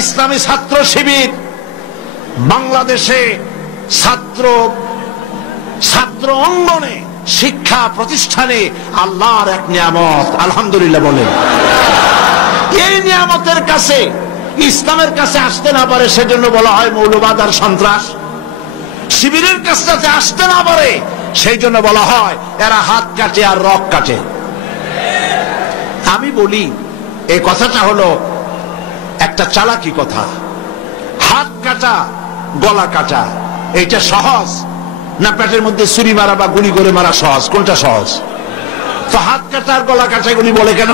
ইসলামী ছাত্র শিবির বাংলাদেশে ছাত্র অঙ্গনে শিক্ষা প্রতিষ্ঠানে আল্লাহর এক নিয়ামত, আলহামদুলিল্লাহ বলেন। এই নিয়ামতের কাছে, ইসলামের কাছে আসতে না পারে সেজন্য বলা হয় মৌলবাদ আর সন্ত্রাস। শিবিরের কাছে আসতে না পারে সেই জন্য বলা হয় এরা হাত কাটে আর রক কাটে। আমি বলি এই কথাটা হলো একটা চালাকি কথা। হাত কাটা গলা কাটা এটা সহজ না পেটের মধ্যে ছুরি মারা বা গুলি করে মারা সহজ? কোনটা সহজ? তো হাত কাটা আর গলা কাটা গুলি বলে কেন?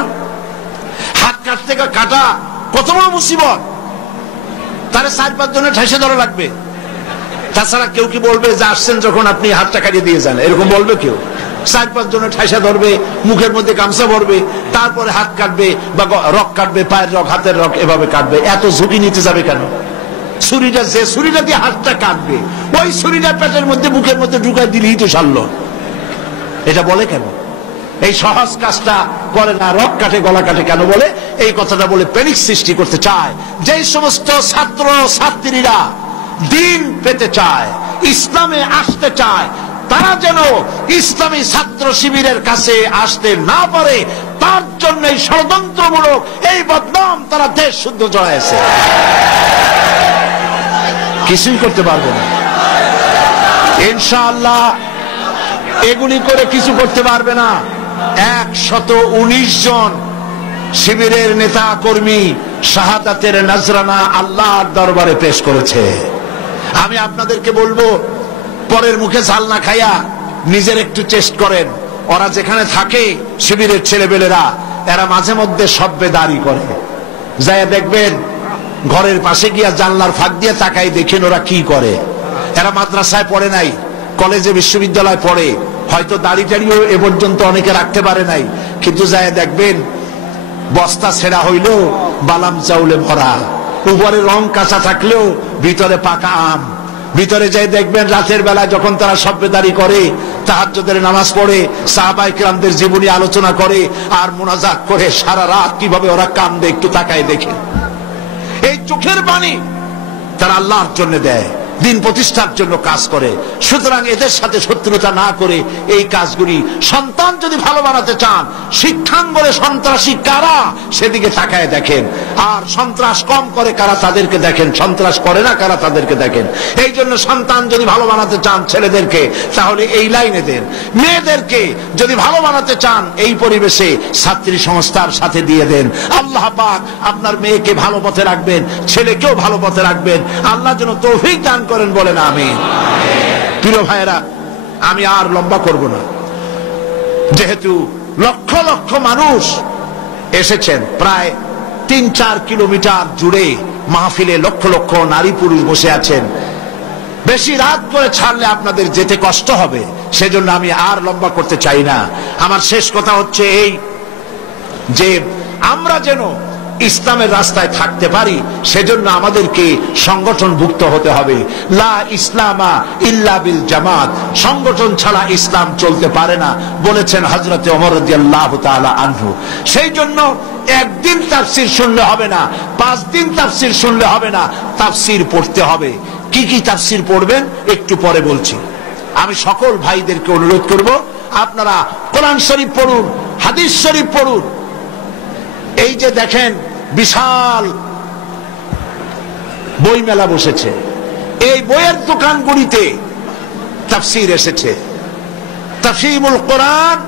হাত কাটতে কাটা কত বড় মুসিবত, তারে 4-5 জনের ঠাইসে ধরা লাগবে। তাছাড়া কেউ কি বলবে যে আসছেন যখন আপনি হাতটা কাটিয়ে দিয়ে যান, এরকম বলবে কেউ? 4-5 জনের ঠাইসা ধরবে, মুখের মধ্যে গামছা ভরবে, তারপরে হাত কাটবে বা রক কাটবে, পায়ের রক, হাতের রক, এভাবে কাটবে। এত ঝুঁকি নিতে যাবে কেন? ছুরিটা, যে ছুরিটা দিয়ে হাতটা কাটবে ওই ছুরিটা পেটের মধ্যে মুখের মধ্যে ঢুকাই দিলেই তো সারল। এটা বলে কেন? এই সহজ কাজটা করে না, রক কাটে গলা কাটে কেন বলে? এই কথাটা বলে প্যানিক সৃষ্টি করতে চায়। যে সমস্ত ছাত্র ছাত্রীরা দিন পেতে চায়, ইসলামে আসতে চায়, তারা যেন ইসলামী ছাত্র শিবিরের কাছে আসতে না পারে তার জন্য এই ষড়যন্ত্রমূলক এই বদনাম তারা দেশ শুদ্ধ জড়াইছে। কিছুই করতে পারবে না ইনশাআল্লাহ, এগুলি করে কিছু করতে পারবে না। 119 জন শিবিরের নেতা কর্মী শাহাদাতের নজরানা আল্লাহর দরবারে পেশ করেছে। আমি আপনাদেরকে বলবো, পরের মুখে ঝাল না খাইয়া নিজের একটু চেষ্টা করেন। ওরা যেখানে থাকে শিবিরের ছেলেবেলেরা, এরা মাঝে মধ্যে সব্বেদারি করে, যায় দেখবেন ঘরের পাশে গিয়া জানলার ফাঁক দিয়ে তাকাই দেখেন ওরা কি করে। এরা মাদ্রাসায় পড়ে নাই, কলেজে বিশ্ববিদ্যালয় পড়ে, হয়তো দাড়ি টাড়িও এ পর্যন্ত অনেকে রাখতে পারে নাই, কিন্তু যায় দেখবেন বস্তা ছেঁড়া হইলেও বালাম চাউলে ভরা, উপরে রং কাঁচা থাকলেও ভিতরে পাকা আম। ভিতরে যাই দেখবেন রাতের বেলা যখন তারা সব্বেদারি করে, তাহাজ্জুদের নামাজ পড়ে, সাহাবায়ে কেরামদের জীবনী আলোচনা করে আর মুনাজাত করে, সারা রাত কিভাবে ওরা কান্দে একটু তাকায় দেখে। এই চোখের বাণী তারা আল্লাহর জন্য দেয়, দিন প্রতিষ্ঠার জন্য কাজ করে। সুতরাং এদের সাথে শত্রুতা না করে এই কাজগুলি, সন্তান যদি ভালো বানাতে চান, শিক্ষাঙ্গনে সন্ত্রাসী কারা সেদিকে তাকায় দেখেন, আর সন্ত্রাস কম করে কারা তাদেরকে দেখেন, সন্ত্রাস করে না কারা তাদেরকে দেখেন। এই জন্য সন্তান যদি ভালো বানাতে চান ছেলেদেরকে, তাহলে এই লাইনে দেন। মেয়েদেরকে যদি ভালো বানাতে চান এই পরিবেশে ছাত্রী সংস্থার সাথে দিয়ে দেন। আল্লাহ পাক আপনার মেয়েকে ভালো পথে রাখবেন, ছেলেকেও ভালো পথে রাখবেন। আল্লাহ যেন তৌফিক দান করেন, বলেন আমিন। প্রিয় ভাইয়েরা, আমি আর লম্বা করব না, যেহেতু লক্ষ লক্ষ মানুষ এসেছেন, প্রায় 3-4 কিলোমিটার জুড়ে মাহফিলে লক্ষ লক্ষ নারী পুরুষ বসে আছেন। বেশি রাত করে ছাড়লে আপনাদের যেতে কষ্ট হবে, সেজন্য আমি আর লম্বা করতে চাই না। আমার শেষ কথা হচ্ছে এই যে আমরা যেন ইসলামের রাস্তায় থাকতে পারি, সেজন্য আমাদেরকে সংগঠনভুক্ত হতে হবে। লা ইসলামা ইল্লা বিল জামাত, সংগঠন ছাড়া ইসলাম চলতে পারে না বলেছেন হযরতে ওমর রাদিয়াল্লাহু তাআলা আনহু। সেই জন্য একদিন তাফসীর শুনলে হবে না, 5 দিন তাফসীর শুনলে হবে না, তাফসীর পড়তে হবে। কি কি তাফসীর পড়বেন একটু পরে বলছি। আমি সকল ভাইদেরকে অনুরোধ করব, আপনারা কোরআন শরীফ পড়ুন, হাদিস শরীফ পড়ুন। এই যে দেখেন বিশাল বই মেলা বসেছে, এই বইয়ের দোকানগুলিতে তাফসীর এসেছে। তাফসীরুল কোরআন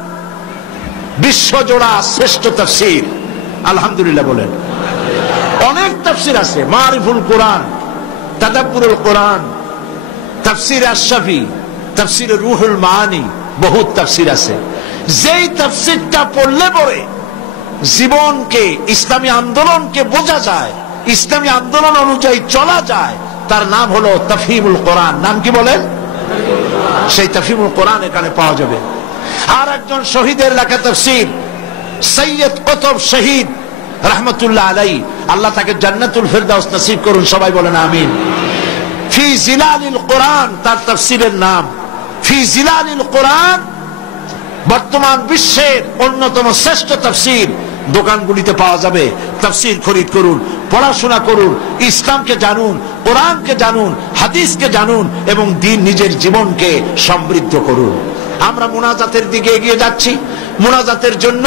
বিশ্বজোড়া শ্রেষ্ঠ তাফসীর, আলহামদুলিল্লাহ বলেন। অনেক তাফসীর আছে, মারিফুল কোরআন, তাদাব্বুরুল কোরআন, তাফসীর আশ-শাফি, তাফসীর রুহুল মাআনি, বহুত তাফসীর আছে। যেই তাফসীরটা পড়লে পরে জীবনকে, ইসলামী আন্দোলনকে বোঝা যায়, ইসলামী আন্দোলন অনুযায়ী চলা যায়, তার নাম হলো তাফহিমুল কোরআন। নাম কি বলেন? সেই তাফহিমুল কোরআন এখানে পাওয়া যাবে। আর একজন শহীদের লেখা তাফসীর, সৈয়দ কুতুব শহীদ রাহমাতুল্লাহ আলাইহি, আল্লাহ তাকে জান্নাতুল ফেরদাউস নসিব করুন, সবাই বলেন আমিন। ফি জিলালিল কোরআন তার তাফসীরের নাম। ফি জিলালিল কোরআন বর্তমান বিশ্বের অন্যতম শ্রেষ্ঠ তাফসীর, দোকানগুলিতে পাওয়া যাবে। তাফসীর খরিদ করুন। পড়াশোনা করুন, ইসলামকে জানুন, কোরআনকে জানুন, হাদিসকে জানুন এবং দ্বীন নিজের জীবনকে সমৃদ্ধ করুন। আমরা মুনাজাতের দিকে এগিয়ে যাচ্ছি। মুনাজাতের জন্য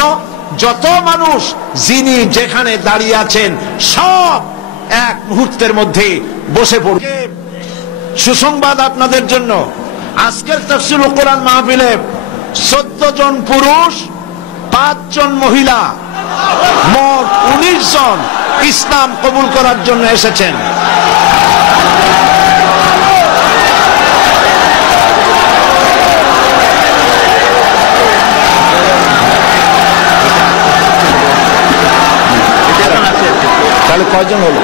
যত মানুষ যিনি যেখানে দাঁড়িয়ে আছেন সব এক মুহূর্তের মধ্যে বসে পড়বে। সুসংবাদ আপনাদের জন্য, আজকের তাফসীরুল কোরআন মাহফিলে 14 জন পুরুষ, 5 জন মহিলা, মোট 19 জন ইসলাম কবুল করার জন্য এসেছেন। তাহলে কয়জন হলো?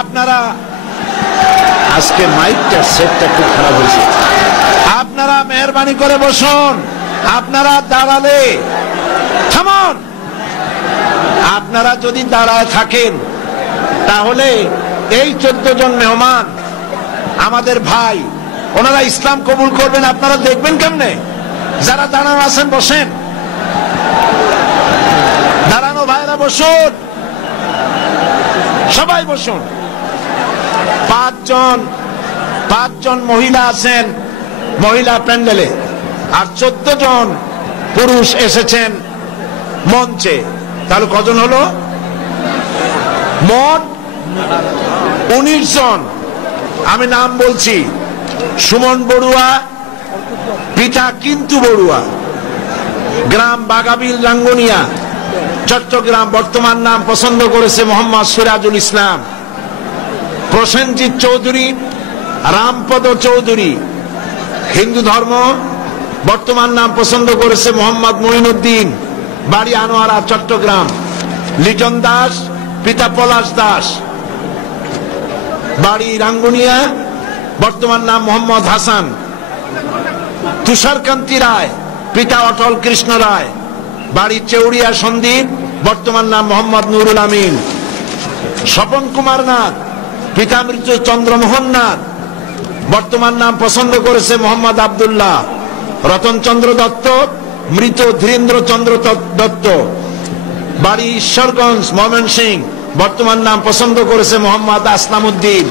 আপনারা আজকে মাইকটা সেটটা খুব খারাপ হয়েছে। আপনারা মেহরবানি করে বসুন। আপনারা দাঁড়ালে থামুন। আপনারা যদি দাঁড়ায় থাকেন তাহলে এই 14 জন মেহমান আমাদের ভাই, ওনারা ইসলাম কবুল করবেন। আপনারা দেখবেন কেমনে? যারা দাঁড়ানো আছেন বসেন, দাঁড়ানো ভাইরা বসুন, সবাই বসুন। 5 জন মহিলা আছেন মহিলা প্যান্ডেলে, আর 14 জন পুরুষ এসেছেন মঞ্চে। তাহলে কজন হলো? মোট 19 জন। আমি নাম বলছি: সুমন বড়ুয়া, পিতা কিন্তু বড়ুয়া, গ্রাম বাগাবিল রাঙ্গুনিয়া, চট্টগ্রাম। বর্তমান নাম পছন্দ করেছে মোহাম্মদ সিরাজুল ইসলাম। প্রসেনজিৎ চৌধুরী, রামপদ চৌধুরী, হিন্দু ধর্ম। বর্তমান নাম পছন্দ করেছে মোহাম্মদ মঈনুদ্দিন, বাড়ি আনোয়ারা, চট্টগ্রাম। লিটন দাস, পিতা পলাশ দাস, বাড়ি রাঙ্গুনিয়া, বর্তমান নাম মোহাম্মদ হাসান। তুষারকান্তি রায়, পিতা অটল কৃষ্ণ রায়, বাড়ি চেউড়িয়া সন্দ্বীপ, বর্তমান নাম মোহাম্মদ নুরুল আমিন। স্বপন কুমার নাথ, পিতা মৃত চন্দ্রমোহন নাথ, বর্তমান নাম পছন্দ করেছে মোহাম্মদ আব্দুল্লাহ। রতনচন্দ্র দত্ত, মৃত ধীরেন্দ্র চন্দ্র দত্ত, বাড়ি ঈশ্বরগঞ্জ, ময়মনসিংহ, বর্তমান নাম পছন্দ করেছে মোহাম্মদ আসলাম উদ্দিন।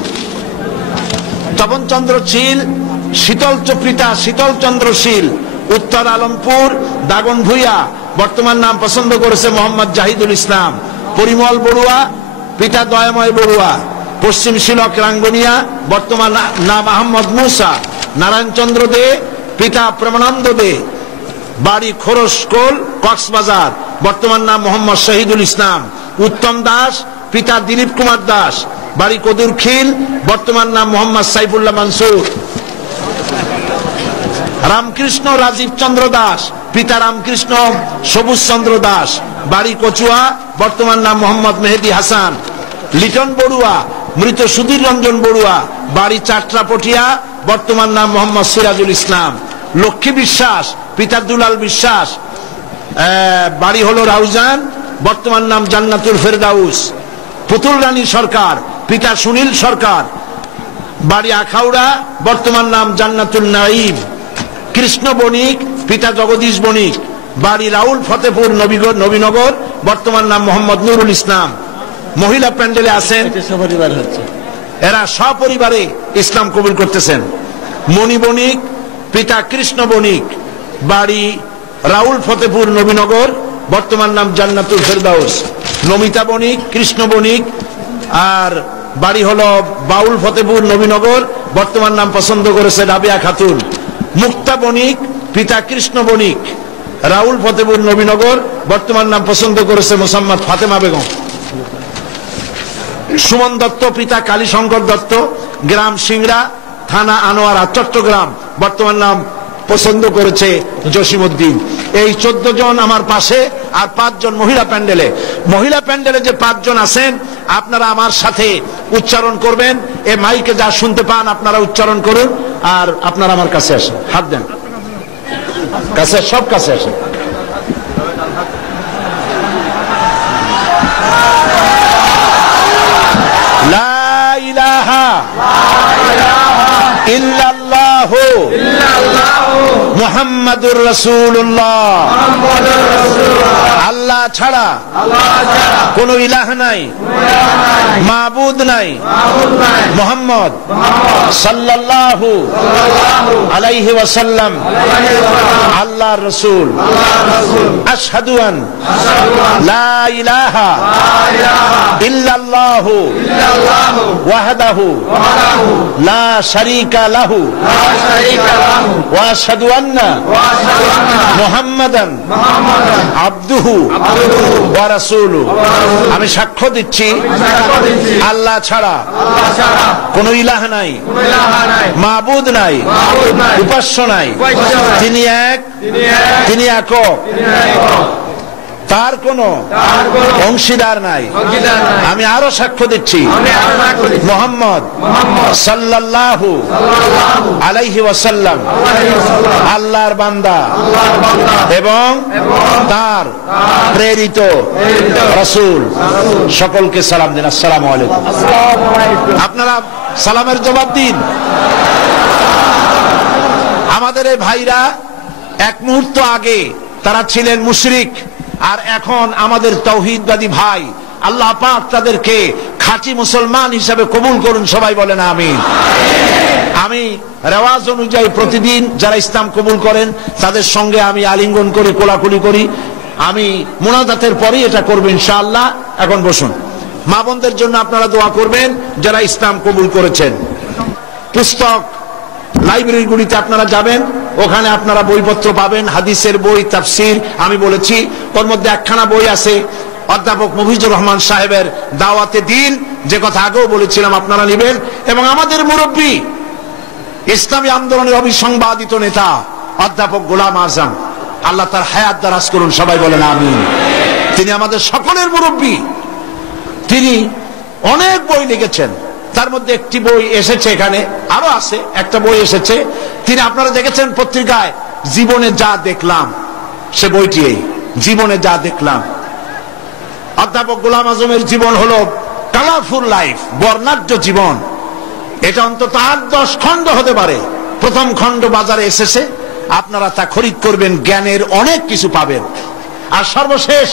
তপন চন্দ্র শীল, পিতা শীতল চন্দ্র শীল, উত্তর আলমপুর, দাগন ভুইয়া, বর্তমান নাম পছন্দ করেছে মোহাম্মদ জাহিদুল ইসলাম। পরিমল বড়ুয়া, পিতা দয়াময় বড়ুয়া, পশ্চিম শিলক রাঙ্গুনিয়া, বর্তমান নাম আহমদ মুসা। নারায়ণচন্দ্র দে, পিতা প্রেমানন্দ দে, বাড়ি খোরশকোল, কক্সবাজার, বর্তমান নাম মোহাম্মদ শহীদুল ইসলাম। উত্তম দাস, পিতা দিলীপ কুমার দাস, বাড়ি কদুরখিল, বর্তমান নাম মোহাম্মদ সাইফুল্লাহ মানসুর। রামকৃষ্ণ রাজীব চন্দ্র দাস, পিতা রামকৃষ্ণ সবুজ চন্দ্র দাস, বাড়ি কচুয়া, বর্তমান নাম মোহাম্মদ মেহেদি হাসান। লিটন বড়ুয়া, মৃত সুধীর রঞ্জন বড়ুয়া, বাড়ি চাট্রাপটিয়া, বর্তমান নাম মোহাম্মদ সিরাজুল ইসলাম। লক্ষ্মী বিশ্বাস, পিতা দুলাল বিশ্বাস, বাড়ি হলো রাউজান, বর্তমান নাম জান্নাতুল ফেরদাউস। পুতুল রানী সরকার, পিতা সুনীল সরকার, বাড়ি আখাউড়া, বর্তমান নাম জান্নাতুল নাঈম। কৃষ্ণ বণিক, পিতা জগদীশ বণিক, বাড়ি রাউল ফতেপুর নবীনগর, বর্তমান নাম মোহাম্মদ নুরুল ইসলাম। মহিলা প্যান্ডেলে আছেন, এরা সপরিবারে ইসলাম কবুল করতেছেন। মণি বণিক, পিতা কৃষ্ণ বণিক, বাড়ি রাউল ফতেপুর নবীনগর, বর্তমান নাম জান্নাতুল ফেরদাউস। নমিতা বণিক, কৃষ্ণ বণিক, আর বাড়ি হলো বাউল ফতেপুর নবীনগর, বর্তমান নাম পছন্দ করেছে রাবিয়া খাতুন। মুক্তা বণিক, পিতা কৃষ্ণ বণিক, রাউল ফতেপুর নবীনগর, বর্তমান নাম পছন্দ করেছে মোসাম্মদ ফাতেমা বেগম। সুমন দত্ত, পিতা কালীশঙ্কর দত্ত, গ্রাম সিংড়া, থানা আনোয়ারা, চট্টগ্রাম, বর্তমান নাম পছন্দ করেছে জসিমউদ্দিন। এই 14 জন আমার পাশে, আর 5 জন মহিলা প্যান্ডেলে। মহিলা প্যান্ডেলে যে 5 জন আছেন আপনারা আমার সাথে উচ্চারণ করবেন। এ মাইকে যা শুনতে পান আপনারা উচ্চারণ করুন, আর আপনারা আমার কাছে আসেন, হাত দেন, কাছে, সব কাছে আসেন। লা ইলাহা ইল্লাল্লাহ ইল্লাল্লাহু মুহাম্মাদুর রাসূলুল্লাহ। আল্লাহ ছাড়া কোন ইলাহ নাই, মাবুদ নাই, মুহাম্মদ সাল্লাল্লাহু আলাইহি ওয়াসাল্লাম আল্লাহর রাসূল। আশহাদু আন লা ইলাহা ইল্লাল্লাহু ওয়াহদাহু লা শারীকা লাহু ওয়া আশহাদু আন্না মুহাম্মাদান আবদুহু ওয়া রাসূলুহু। আমি সাক্ষ্য দিচ্ছি আল্লাহ ছাড়া কোন ইলাহ নাই, মাবুদ নাই, উপাস্য নাই, তিনি এক, তিনি একক, তার কোন অংশীদার নাই। আমি আরো সাক্ষ্য দিচ্ছি মুহাম্মদ সাল্লাল্লাহু আলাইহি ওয়াসাল্লাম আল্লাহর বান্দা এবং তার প্রেরিত রাসূল। সকলকে সালাম দিন, আসসালামু আলাইকুম। আপনারা সালামের জবাব দিন। আমাদের এই ভাইরা এক মুহূর্ত আগে তারা ছিলেন মুশরিক, আর এখন আমাদের তাওহীদবাদী ভাই। আল্লাহ পাক তাদেরকে খাঁটি মুসলমান হিসাবে কবুল করুন, সবাই বলেন আমিন। আমি রেওয়াজ অনুযায়ী প্রতিদিন যারা ইসলাম কবুল করেন তাদের সঙ্গে আমি আলিঙ্গন করি, কোলাকুলি করি। আমি মুনাজাতের পরেই এটা করব ইনশাআল্লাহ। এখন বসুন। মা বোনদের জন্য আপনারা দোয়া করবেন যারা ইসলাম কবুল করেছেন। পুস্তক লাইব্রেরিগুলিতে আপনারা যাবেন, ওখানে আপনারা বইপত্র পাবেন, হাদিসের বই, তাফসীর। আমি বলেছি ওর মধ্যে একখানা বই আছে অধ্যাপক মফিজুর রহমান সাহেবের দাওয়াতে দ্বীন, যে কথা আগেও বলেছিলাম, আপনারা নেবেন। এবং আমাদের মুরব্বী, ইসলামী আন্দোলনের অবিসংবাদিত নেতা অধ্যাপক গোলাম আজম, আল্লাহ তার হায়াত দারাজ করুন, সবাই বলেন আমিন। তিনি আমাদের সকলের মুরব্বী। তিনি অনেক বই লিখেছেন, তার মধ্যে একটি বই এসেছে, এখানে আরো আছে, একটা বই এসেছে। তিনি, আপনারা দেখেছেন পত্রিকায়, জীবনে যা দেখলাম, সে বইটি এই জীবনে যা দেখলাম। অধ্যাপক গোলাম আজমের জীবন হলো কালারফুল লাইফ, বর্ণাঢ্য জীবন। এটা অন্তত 8-10 খণ্ড হতে পারে। প্রথম খণ্ড বাজারে এসেছে, আপনারা তা খরিদ করবেন, জ্ঞানের অনেক কিছু পাবেন। আর সর্বশেষ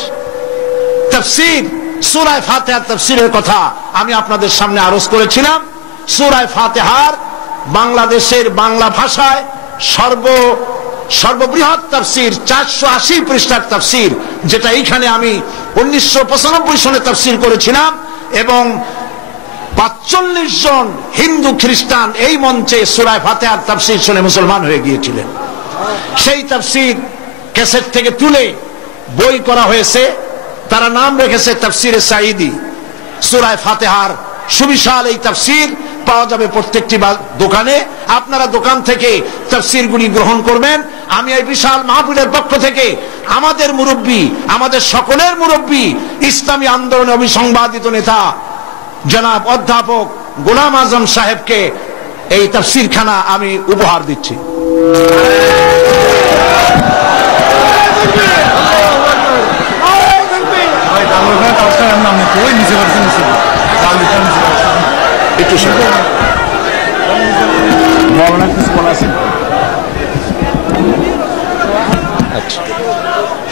তাফসীর সূরা ফাতিহার তাফসীরের কথা আমি আপনাদের সামনে আরজ করেছিলাম। সূরা ফাতিহার বাংলাদেশের বাংলা ভাষায় সর্ববৃহৎ তাফসীর, 480 পৃষ্ঠার তাফসীর, যেটা এইখানে আমি 1995 সনে তাফসীর করেছিলাম। এবং 45 জন হিন্দু খ্রিস্টান এই মঞ্চে সূরা ফাতিহার তাফসীর শুনে মুসলমান হয়ে গিয়েছিলেন। সেই তাফসীর ক্যাসেট থেকে তুলে বই করা হয়েছে, তারা নাম রেখেছে তাফসীরে সাঈদী। সূরা ফাতিহার সুবিশাল এই তাফসীর পাওয়া যাবে প্রত্যেকটি দোকানে। আপনারা দোকান থেকে তাফসীরগুলি গ্রহণ করবেন। আমি এই বিশাল মাহফিলের পক্ষ থেকে আমাদের মুরব্বী, আমাদের সকলের মুরব্বী, ইসলামী আন্দোলনের অবিসংবাদিত নেতা জনাব অধ্যাপক গোলাম আজম সাহেবকে এই তাফসীরখানা আমি উপহার দিচ্ছি।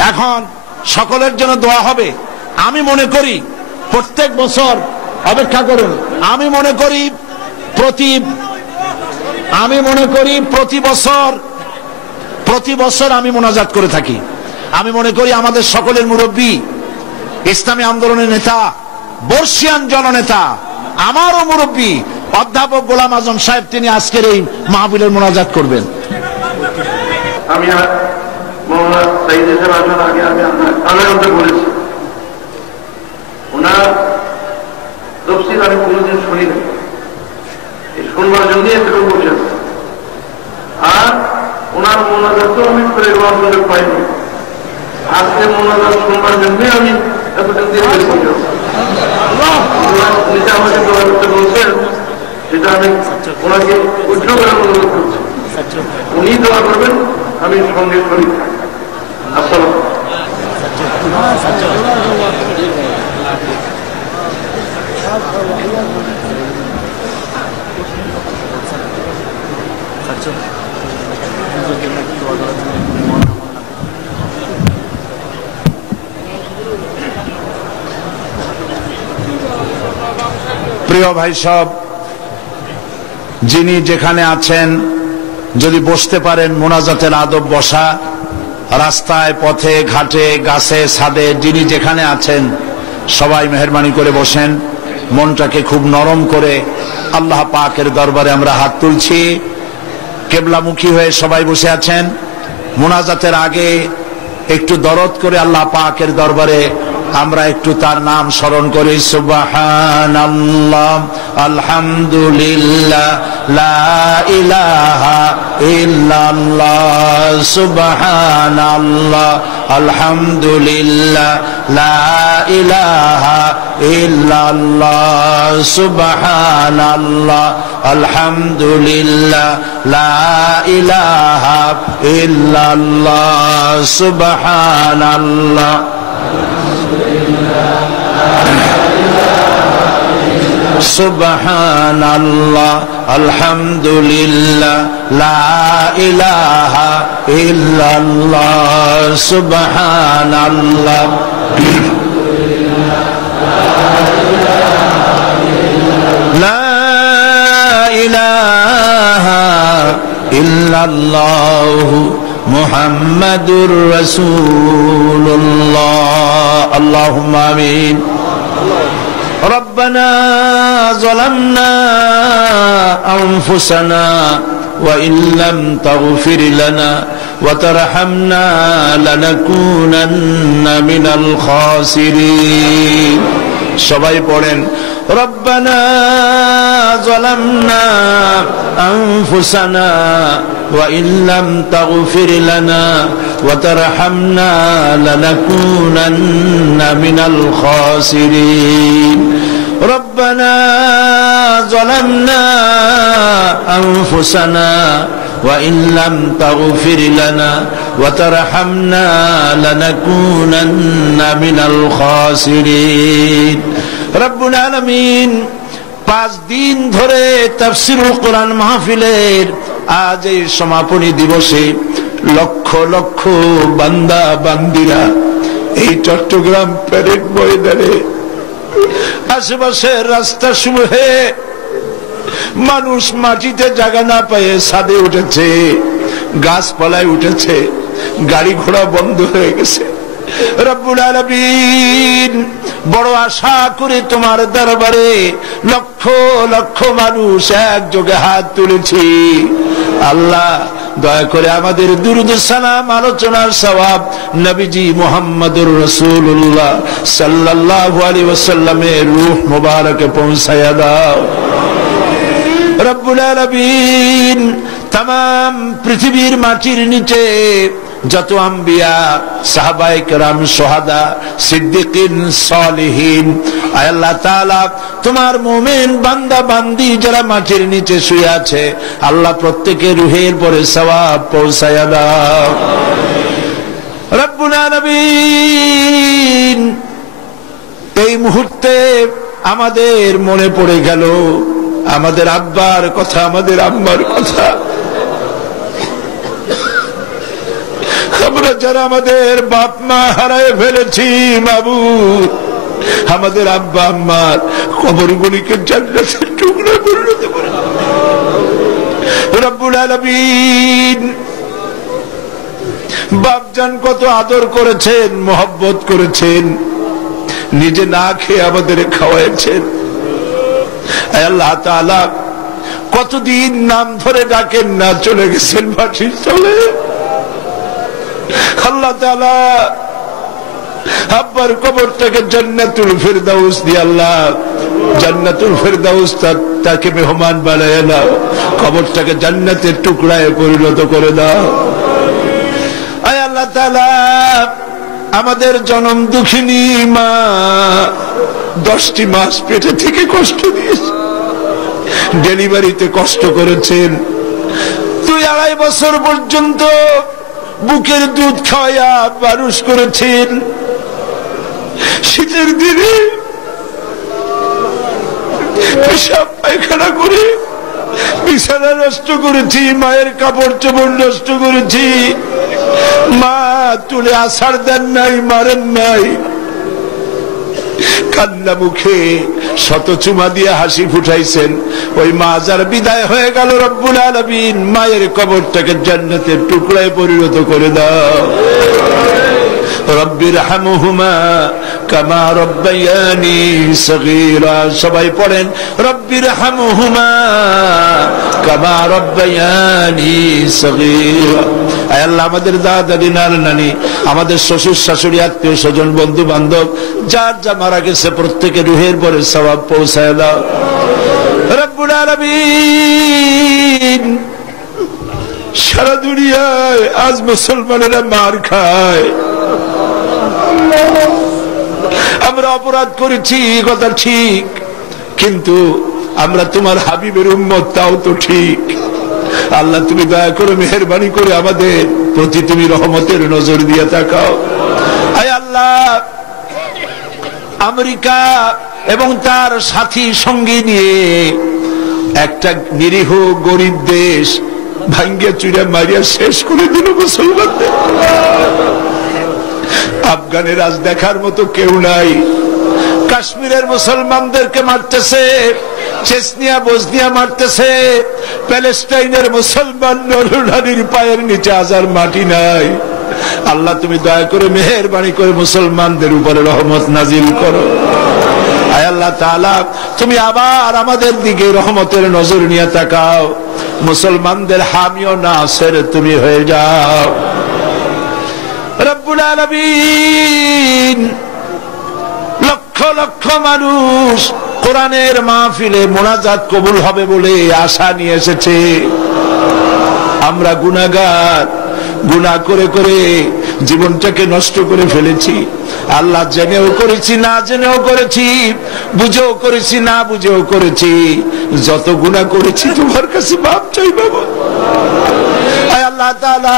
এখন সকলের জন্য দোয়া হবে। আমি মনে করি প্রত্যেক বছর, অপেক্ষা করুন, আমি মনে করি প্রতি বছর আমি মোনাজাত করে থাকি। আমি মনে করি আমাদের সকলের মুরব্বী, ইসলামী আন্দোলনের নেতা, বর্ষিয়ান জননেতা, আমারও মুরব্বী অধ্যাপক গোলাম আজম সাহেব, তিনি আজকের এই মাহফিলের মোনাজাত করবেন। আমি মৌলানা সাইদ সাহেব আসার আগে আমি বলেছি, ওনার তফসিল আমি কোনোদিন শুনি না, শুনবার জন্য এতটুকু বসে আছে। আর ওনার মোনাজাতও আমি করে দেওয়ার জন্য পাইনি। আজকে মোনাজাত শুনবার জন্যই আমি এতদিন দিয়ে বসে আছি। আমাকে দোয়া করতে বলছেন, সেটা আমি ওনাকে উজ্জ্ব করে অনুরোধ করছি। উনি দোয়া করবেন, আমি সঙ্গে শরীর থাকি। আসসালাম। প্রিয় ভাই সব, যিনি যেখানে আছেন যদি বসতে পারেন, মোনাজাতের আদব বসা, রাস্তায় পথে ঘাটে গাছে ছাদে যিনি যেখানে আছেন সবাই মেহেরবানি করে বসেন। মনটাকে খুব নরম করে আল্লাহ পাকের দরবারে আমরা হাত তুলছি। কেবলামুখী হয়ে সবাই বসে আছেন। মোনাজাতের আগে একটু দরদ করে আল্লাহ পাকের দরবারে আমরা একটু তার নাম স্মরণ করি। সুবহানাল্লাহ, আলহামদুলিল্লাহ, লা ইলাহা ইল্লাল্লাহ, সুবহানাল্লাহ, আলহামদুলিল্লাহ, লা ইলাহা ইল্লাল্লাহ, সুবহানাল্লাহ, আলহামদুলিল্লাহ, লা ইলাহা ইল্লাল্লাহ, সুবহানাল্লাহ। সুবহানাল্লাহ, আলহামদুলিল্লাহ, লা ইলাহা ইল্লাল্লাহ, সুবহানাল্লাহ। লা ইলাহা ইল্লাল্লাহ মুহাম্মাদুর রাসূলুল্লাহ। আল্লাহুম্মা আমিন। ربنا ظلمنا أنفسنا وإن لم تغفر لنا وترحمنا لنكونن من الخاسرين। সবাই পড়েন ربنا ظلمنا أنفسنا وإن لم تغفر لنا وترحمنا لنكونن من الخاسرين। ربنا ظلمنا أنفسنا وإن لم تغفر لنا وترحمنا لنكونن من الخاسرين। রব্বুল আলামিন 5 দিন ধরে তাফসীরুল কোরআন মাহফিলের আজ এই সমাপনী দিবসে লক্ষ লক্ষ বান্দা বান্দিরা এই চট্টগ্রাম প্যারেড ময়দানে আশেপাশের রাস্তা সমূহে মানুষ মাটিতে জায়গা না পেয়ে ছাদে উঠেছে, গাছপালায় উঠেছে, গাড়ি ঘোড়া বন্ধ হয়ে গেছে। রব্বুল আলামিন বড় আশা করে তোমার দরবারে লক্ষ লক্ষ মানুষ একযোগে হাত তুলেছি। আল্লাহ দয়া করে আমাদের দুরূদ সালাম আলোচনার সওয়াব নবীজি মুহাম্মদুর রাসূলুল্লাহ সাল্লাল্লাহু আলাইহি ওয়াসাল্লামের রূহ মুবারকে পৌঁছায়া দাও। রব্বুল আলামিন तमाम পৃথিবীর মাটির নিচে যত আম্বিয়া, সাহাবায়ে কেরাম, শুহাদা, সিদ্দিকিন, সালেহিন, আয় আল্লাহ তাআলা তোমার মুমিন বান্দা বান্দি যারা মাটির নিচে শুয়ে আছে, আল্লাহ প্রত্যেকের রূহের পরে সওয়াব পৌঁছায়া দাও। রব্বুল আলামিন এই মুহূর্তে আমাদের মনে পড়ে গেল আমাদের আব্বার কথা, আমাদের আম্মার কথা। আমরা যারা আমাদের বাপ মা হারায় ফেলেছি, মাবুদ আমাদের আব্বা আম্মার কবরগুলিকে জান্নাতের টুকরা পরিণত করে দাও। রব্বুল আলামিন বাপজান কত আদর করেছেন, মহব্বত করেছেন, নিজে না খেয়ে আমাদের খাওয়াইছেন। আল্লাহ তাআলা কতদিন নাম ধরে ডাকেন না, চলে গেছেন মাটির তলে। আল্লাহ তাআলা আব্বার কবরটাকে জান্নাতুল ফিরদাউস দিয়ে আল্লাহ জান্নাতুল ফিরদাউস তাকে মেহমান বানায় দাও, কবরটাকে জান্নাতের টুকরায় পরিণত করে দাও। আয় আল্লাহ তাআলা আমাদের জনম দুঃখিনী মা 10টি মাস পেটে থেকে কষ্ট দিয়েছে, ডেলিভারিতে কষ্ট করেছেন, 2-2.5 বছর পর্যন্ত বুকের দুধ খাওয়া মানুষ করেছেন। শীতের দিনে পেশাব পায়খানা করে বিছানা নষ্ট করেছি, মায়ের কাপড় চোপড় নষ্ট করেছি, মা তুলে আছাড় দেন নাই, মারেন নাই। কান্না মুখে শত চুমা দিয়ে হাসি ফুটাইছেন। ওই মা যার বিদায় হয়ে গেল, রব্বুল আলামিন মায়ের কবরটাকে জান্নাতের টুকরায় পরিণত করে দাও। রব্বির হামহুমা কামা রব্বায়ানি সগীরা। সবাই পড়েন রব্বির হামহুমা কামা রব্বায়ানি সগীরা। আয় আল্লাহ, আমাদের দাদা নানা নানি, আমাদের শ্বশুর শাশুড়ি, আত্মীয় স্বজন, বন্ধু বান্ধব যার যা মারা গেছে প্রত্যেকের রুহের পরে সওয়াব পৌঁছায় দাও রব্বুল আলামিন। সারা দুনিয়ায় আজ মুসলমানেরা মার খায়। আমরা অপরাধ করেছি, কথা ঠিক, কিন্তু আমরা তোমার হাবিবের উম্মত, তাও তো ঠিক। আল্লাহ, তুমি দয়া করে মেহেরবানি করে আমাদের প্রতি তুমি রহমতের নজর দিয়ে তাকাও। আয় আল্লাহ, আমেরিকা এবং তার সাথী সঙ্গী নিয়ে একটা নিরীহ গরিব দেশ ভাঙ্গিয়া চুরিয়া মারিয়া শেষ করে দিল মুসলমানদের। আফগানের আজ দেখার মতো কেউ নাই। কাশ্মীরের মুসলমানদেরকে মারতেছে, চেচনিয়া বসনিয়া মারতেছে, প্যালেস্টাইনের মুসলমান নরনারীর পায়ের নিচে আজার মাটি নাই। আল্লাহ, তুমি দয়া করে মেহেরবানি করে মুসলমানদের উপরে রহমত নাজিল করো। আয় আল্লাহ তাআলা, তুমি আবার আমাদের দিকে রহমতের নজর নিয়ে তাকাও। মুসলমানদের হামি ও নাসির তুমি হয়ে যাও রব্বুল আলামিন। লক্ষ লক্ষ মানুষ কোরআনের মাহফিলে মোনাজাত কবুল হবে বলে আশা নিয়ে এসেছে। আমরা গুনাহগার, গুনাহ করে করে জীবনটাকে নষ্ট করে ফেলেছি। আল্লাহ, জেনেও করেছি, না জেনেও করেছি, বুঝেও করেছি, না বুঝেও করেছি। যত গুনাহ করেছি তোমার কাছে মাপ চাই বাবা। আয় আল্লাহ তাআলা,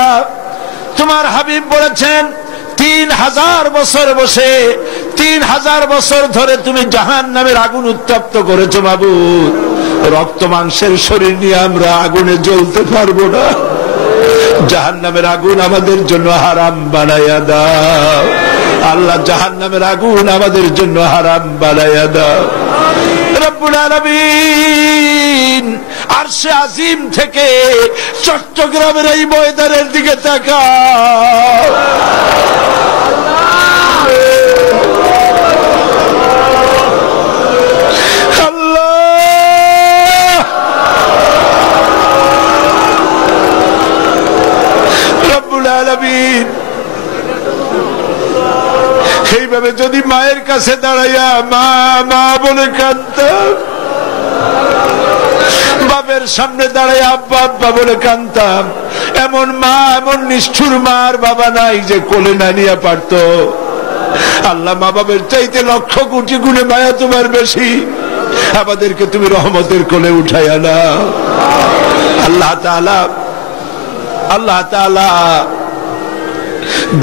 তোমার হাবিব বলেছেন 3000 বছর বসে 3000 বছর ধরে তুমি জাহান্নামের আগুন উত্তপ্ত করেছো মাবুদ। রক্ত মাংসের শরীর নিয়ে আমরা আগুনে জ্বলতে পারবো না। জাহান্নামের আগুন আমাদের জন্য হারাম বানাইয়া দাও আল্লাহ, জাহান্নামের আগুন আমাদের জন্য হারাম বানাইয়া দাও রব্বুল আলামিন। আরশে আজিম থেকে চট্টগ্রামের এই ময়দানের দিকে তাকাও। এইভাবে যদি মায়ের কাছে দাঁড়াইয়া মা মা বলে কাঁদতাম, বাপের সামনে দাঁড়াইয়া আব্বা আব্বা বলে কাঁদতাম, এমন মা, এমন নিষ্ঠুর মার বাবা নাই যে কোলে না নিয়ে পারত। আল্লাহ, মা বাবার চাইতে লক্ষ কোটি গুণে মায়া তোমার বেশি। আমাদেরকে তুমি রহমতের কোলে উঠাইয়া নাও আল্লাহ তাআলা। আল্লাহ তাআলা,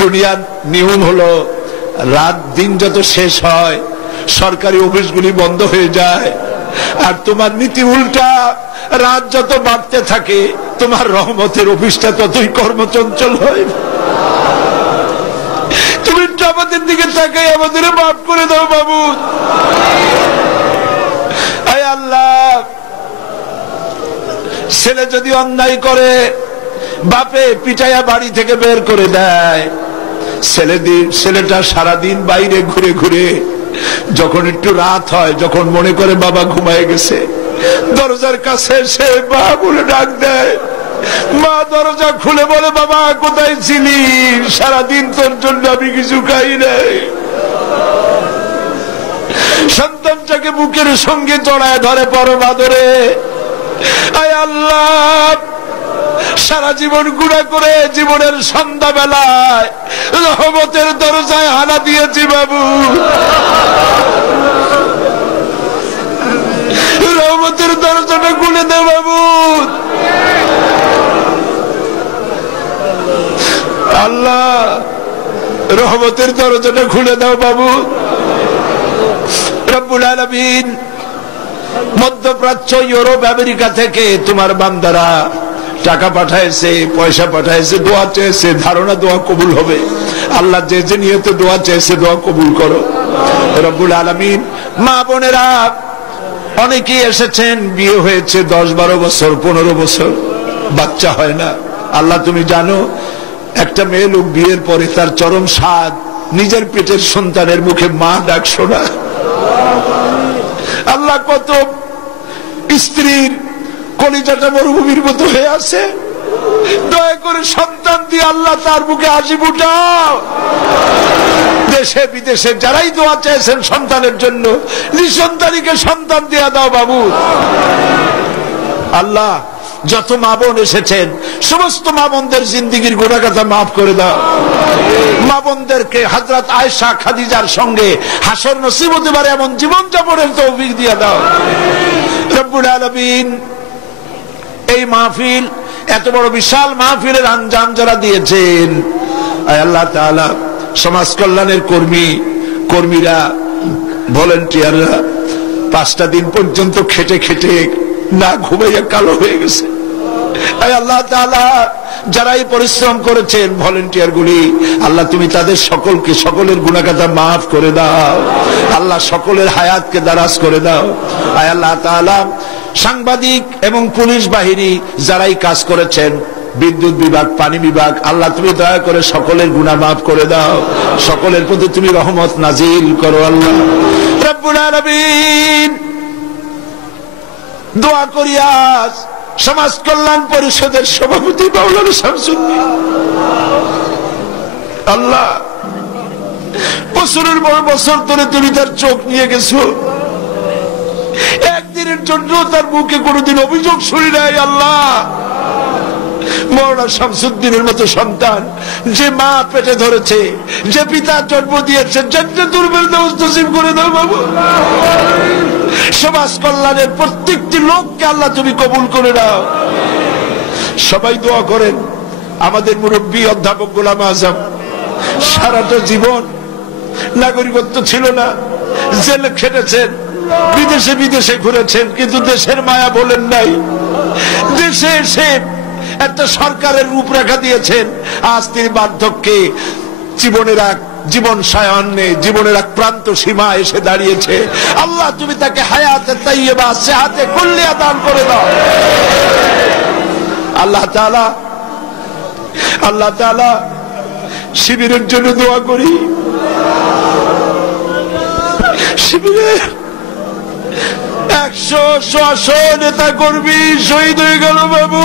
দুনিয়ার নিয়ম হলো রাত দিন যত শেষ হয় সরকারি অফিসগুলি বন্ধ হয়ে যায়, আর তোমার নীতি উল্টা। রাত যত বাড়তে থাকে তোমার রহমতের অফিসটা ততই কর্মচঞ্চল হয়। তুমি আমাদের দিকে তাকাই আমাদের মাফ করে দাও বাবু। আয় আল্লাহ, ছেলে যদি অন্যায় করে বাপে পিটাইয়া বাড়ি থেকে বের করে দেয়, ছেলেটা সারাদিন বাইরে ঘুরে ঘুরে যখন একটু রাত হয়, যখন মনে করে বাবা ঘুমায় গেছে, দরজার কাছে এসে মা বলে ডাক দেয়। মা দরজা খুলে বলে, বাবা কোথায় ছিলি? সারাদিন তোর জন্য আমি কিছু খাই নাই। সন্তানটাকে বুকের সঙ্গে জড়ায় ধরে পরম আদরে। আয় আল্লাহ, সারা জীবন গুনাহ করে জীবনের সন্ধ্যা বেলায় রহমতের দরজায় হানা দিয়েছি বাবু। রহমতের দরজাটা খুলে দে বাবু। আল্লাহ, রহমতের দরজাটা খুলে দাও বাবু। রব্বুল আলামিন, মধ্যপ্রাচ্য, ইউরোপ, আমেরিকা থেকে তোমার বান্দারা টাকা পাঠাইছে, পয়সা পাঠাইছে, দোয়া চেয়েছে, ধারণা দোয়া কবুল হবে। আল্লাহ যে যে নিয়তে দোয়া চেয়েছে দোয়া কবুল করো রব্বুল আলামিন। মা বোনেরা অনেকেই এসেছেন, বিয়ে হয়েছে 10-12 বছর, 15 বছর, বাচ্চা হয় না। আল্লাহ তুমি জানো, একটা মেয়ে লোক বিয়ের পরে তার চরম স্বাদ নিজের পেটের সন্তানের মুখে মা ডাক শোনা। আল্লাহ কত স্ত্রীর কলিজাটা মরুভূমির মতো হয়ে আছে, দয়া করে সন্তান দিয়ে আল্লাহ তার মুখে হাসি ফুটাও। দেশে বিদেশে যারাই দোয়া চেয়েছেন সন্তানের জন্য, নিঃসন্তানীকে সন্তান দিয়ে দাও বাবু। আল্লাহ যত মা বোন এসেছেন সমস্ত মা বোনদের জিন্দিগির গুনাহগাথা মাফ করে দাও। মা বোনদেরকে হযরত আয়েশা খাদিজার সঙ্গে হাসর নসিব হতে পারে এমন জীবন যাপনের তৌফিক দিয়ে দাও রব্বুল আলামিন। এই মাহফিল, এত বড় বিশাল মাহফিলের আঞ্জাম যারা দিয়েছেন, আল্লাহ তাআলা সমাজ কল্যাণের কর্মীরা, ভলেন্টিয়াররা 5টা দিন পর্যন্ত খেটে খেটে না ঘুমাইয়া কালো হয়ে গেছে। আল্লাহ তাআলা যারা এই পরিশ্রম করেছেন ভলেন্টিয়ার গুলি, আল্লাহ তুমি তাদের সকলের গুনাহগাথা মাফ করে দাও। আল্লাহ সকলের হায়াতকে দারাজ করে দাও। আল্লাহ তাআলা সাংবাদিক এবং পুলিশ বাহিনী যারাই কাজ করেছেন, বিদ্যুৎ বিভাগ, পানি বিভাগ, আল্লাহ তুমি দয়া করে সকলের গুনাহ মাফ করে দাও। সকলের প্রতি তুমি রহমত নাজিল করো আল্লাহ রব্বুল আলামিন। দোয়া করি আজ সমাজ কল্যাণ পরিষদের সভাপতি মাওলানা শামসুদ্দিন, আল্লাহ বছরের পর বছর ধরে তুমি তার চোখ নিয়ে গেছো, একদিনের জন্য তার মুখে কোনোদিন অভিযোগ শুনি নাই। আল্লাহ মাওলানা শামসুদ্দিনের মতো সন্তান যে মা পেটে ধরেছে, যে পিতা জন্ম দিয়েছে, জান্নাতুল ফেরদাউস নসিব করে দাও বাবু। সমাজ কল্যাণের প্রত্যেকটি লোককে আল্লাহ তুমি কবুল করে নাও। সবাই দোয়া করেন আমাদের মুরব্বী অধ্যাপক গোলাম আজম, সারাটা জীবন নাগরিকত্ব ছিল না, জেলে খেটেছেন, বিদেশে ঘুরেছেন, কিন্তু দেশের মায়া বলেন নাই। দেশে এসে একটা সরকারের রূপরেখা দিয়েছেন। আজ তিনি বার্ধক্যে জীবন সায়ান্নে জীবনের এক প্রান্ত সীমা এসে দাঁড়িয়েছে। আল্লাহ তুমি তাকে হায়াতে তাইয়্যিবা সেহাতে কুল্লিয়া দান করে দাও। আল্লাহ তাআলা শিবিরের জন্য দোয়া করি। শিবিরের 100 নেতা কর্মী শহীদ হয়ে গেল বাবু।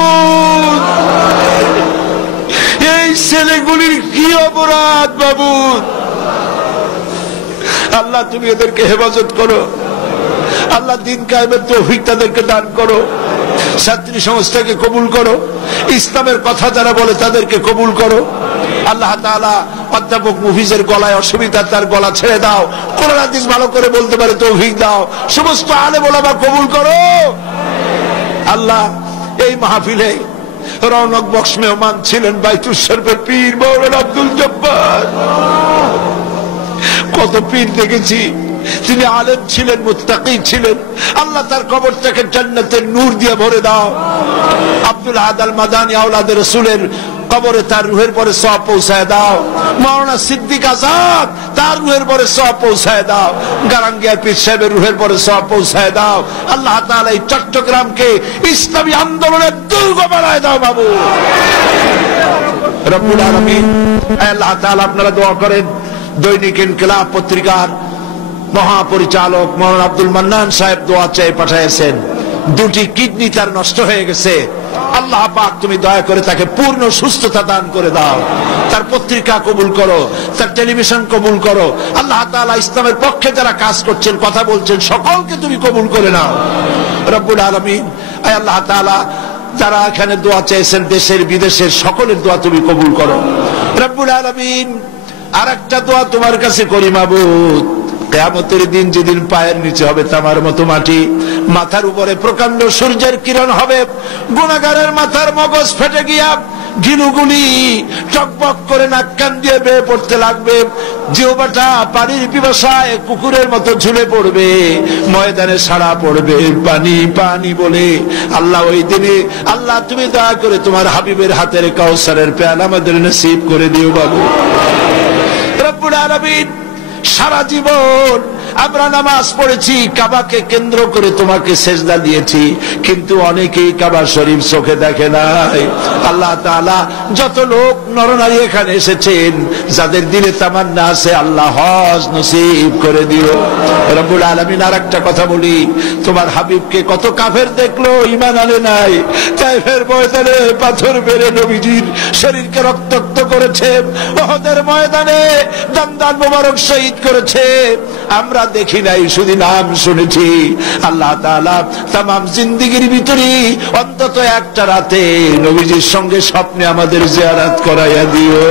এই ছেলেগুলির কি অপরাধ বাবু? আল্লাহ তুমি এদেরকে হেফাজত করো। আল্লাহ দিন কায়েমের তৌফিক তাদেরকে দান করো। ছাত্রী সংস্থাকে কবুল করো। ইসলামের কথা যারা বলে তাদেরকে কবুল করো। আল্লাহ তাআলা অধ্যাপক মুফিজের গলায় অসুবিধা, তার গলা ছেড়ে দাও। কোরআন হাদিস ভালো করে বলতে পারে তৌফিক দাও। সমস্ত আলেম ওলামা কবুল করো। আল্লাহ এই মাহফিলে রৌনক বক্স মেহমান ছিলেন বাইতুল শরীফের পীর মাওলানা আব্দুল জব্বার। কত পীর দেখেছি, তিনি আলেম ছিলেন, মুত্তাকি ছিলেন। আল্লাহ তার কবরটাকে জান্নাতের নূর দিয়ে ভরে দাও। আব্দুল আহাদ আল মাদানী আওলাদে রাসূলের কবরে তার রূহের পরে সওয়াব পৌঁছায় দাও। মাওলানা সিদ্দিক আজাদ তার রূহের পরে সওয়াব পৌঁছায় দাও। গারাঙ্গিয়া পীর সাহেবের রূহের পরে সওয়াব পৌঁছায় দাও। আল্লাহ তাআলা এই চট্টগ্রামকে ইসলামী আন্দোলনের দুর্গ বানায় দাও বাবু রব্বুল আলামিন। আল্লাহ তাআলা আপনারা দোয়া করেন। দৈনিক ইনকিলাব পত্রিকার মহাপরিচালক মাওলানা আব্দুল মান্নান সাহেব দোয়া চেয়ে পাঠিয়েছেন। 2টি কিডনি তার নষ্ট হয়ে গেছে। আল্লাহ পাক তুমি দয়া করে তাকে পূর্ণ সুস্থতা দান করে দাও। তার পত্রিকা কবুল করো, তার টেলিভিশন কবুল করো। আল্লাহ তাআলা ইসলামের পক্ষে যারা কাজ করছেন, কথা বলছেন, সকলকে তুমি কবুল করে নাও রব্বুল আলামিন। আল্লাহ তাআলা যারা এখানে দোয়া চেয়েছেন, দেশের বিদেশের সকলের দোয়া তুমি কবুল করো রব্বুল আলামিন। আরেকটা দোয়া তোমার কাছে করি মাবুদ, কিয়ামতের দিন যেদিন পায়ের নিচে হবে তামার মতো মাটি, মাথার উপরে প্রকাণ্ড সূর্যের কিরণ হবে, গুনাহগারের মাথার মগজ ফেটে গিয়া ঘিলুগুলি টকবক করে নাক কান দিয়ে বেয়ে পড়তে লাগবে। জিহ্বাটা পানির পিপাসায় কুকুরের মতো ঝুলে পড়বে, ময়দানে সাড়া পড়বে পানি পানি বলে। আল্লাহ ওই দিনে আল্লাহ তুমি দয়া করে তোমার হাবিবের হাতের কাউসারের পেয়ালা আমাদের নসিব করে দিও বাবু রব্বুল আলামিন। সারা জীবন আমরা নামাজ পড়েছি, কাবাকে কেন্দ্র করে তোমাকে সেজদা দিয়েছি, কিন্তু অনেকেই কাবা শরীফ চোখে দেখে নাই। আল্লাহ তাআলা যত লোক নরনারী এখানে এসেছেন, যাদের দিলে তামান্না আছে, আল্লাহ হজ নসিব করে দিও রব্বুল আলামিন। আর একটা কথা বলি, তোমার হাবিবকে কত কাফের দেখলো, ঈমান আনে নাই। তাইফের ময়দানে পাথর মেরে নবীজির শরীরকে রক্তাক্ত করেছে, উহুদের ময়দানে দমদান মোবারক শহীদ করেছে, আমরা দেখি নাই, শুধু নাম শুনেছি। আল্লাহ তাআলা তামাম জিন্দেগির ভিতরে অন্তত একটা রাতে নবীজির সঙ্গে স্বপ্নে আমাদের জিয়ারত করাইয়া দিও।